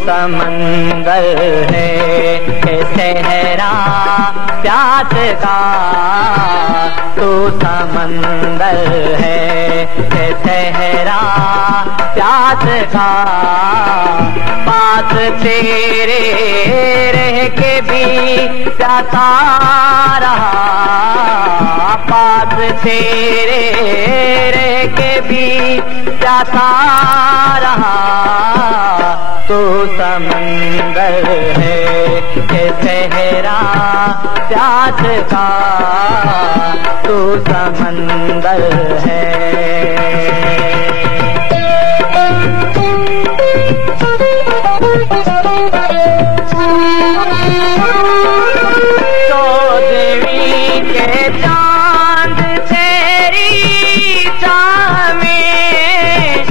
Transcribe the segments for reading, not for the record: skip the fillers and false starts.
समंदर है कि सहरा प्यास का, तू समंदर है कि सहरा प्यास का। पास तेरे रह के भी प्यासा रहा, पास तेरे रह के भी प्यासा रहा। तू समंदर है कि सहरा प्यास का, तू समंदर है। चौदहवीं के चांद तेरी चाह में,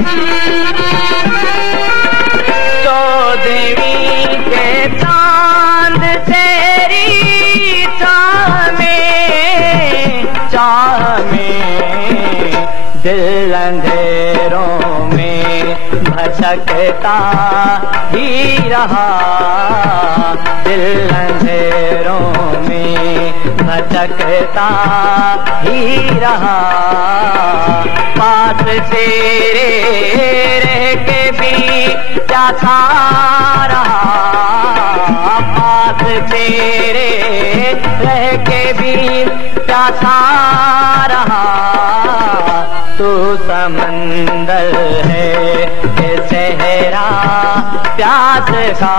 चौदहवीं के चांद तेरी चाह में दिल अंधेरों में भटकता ही रहा, दिल अंधेरों में भटकता ही रहा। पास तेरे रह के भी प्यासा रहा, पास तेरे रह के भी प्यासा रहा। तू समंदर है कि सहरा प्यास का,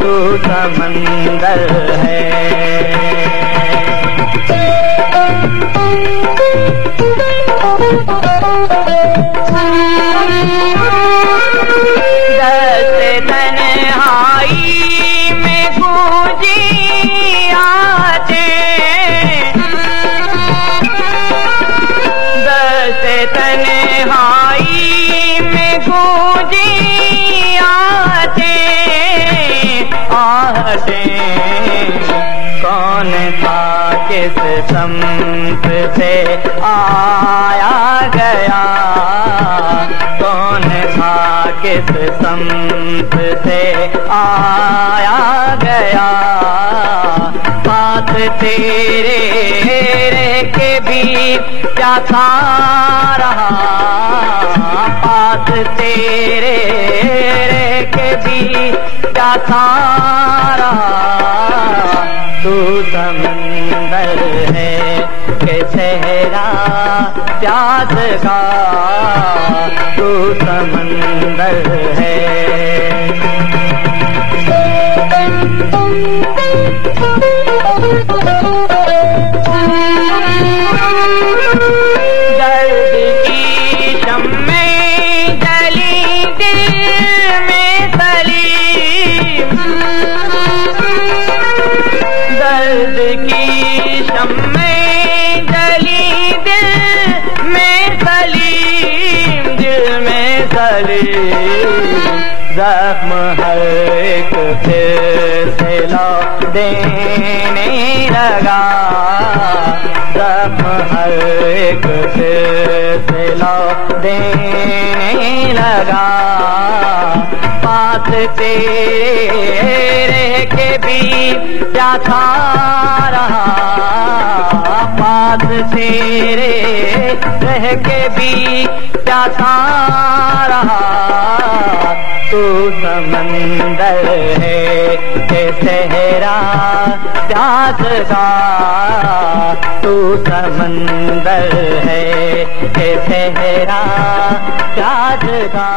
तू समंदर है। दर्द तन्हाई में गूंजी आवाज़ें, दर्द तन्हाई में गूंजी आवाज़ें। कौन था किस समत से आया गया, कौन था किस समत से आया गया। पास तेरे रह के भी प्यासा रहा, पास तेरे रह के भी प्यासा रहा। तू समंदर है कि सहरा प्यास का, तू समंदर है। दर्द की शम्में जली दिल में तली, दर्द की शम्में जली दिल में तली, दिल में तली। जख्म हर एक फिर से लौट देने लगा, जख्म हर एक फिर से लौट देने लगा। पास तेरे रह के भी प्यासा रहा, पास तेरे रह के भी प्यासा रहा। तू समंदर है कि सहरा प्यास का, तू समंदर है कि सहरा प्यास का।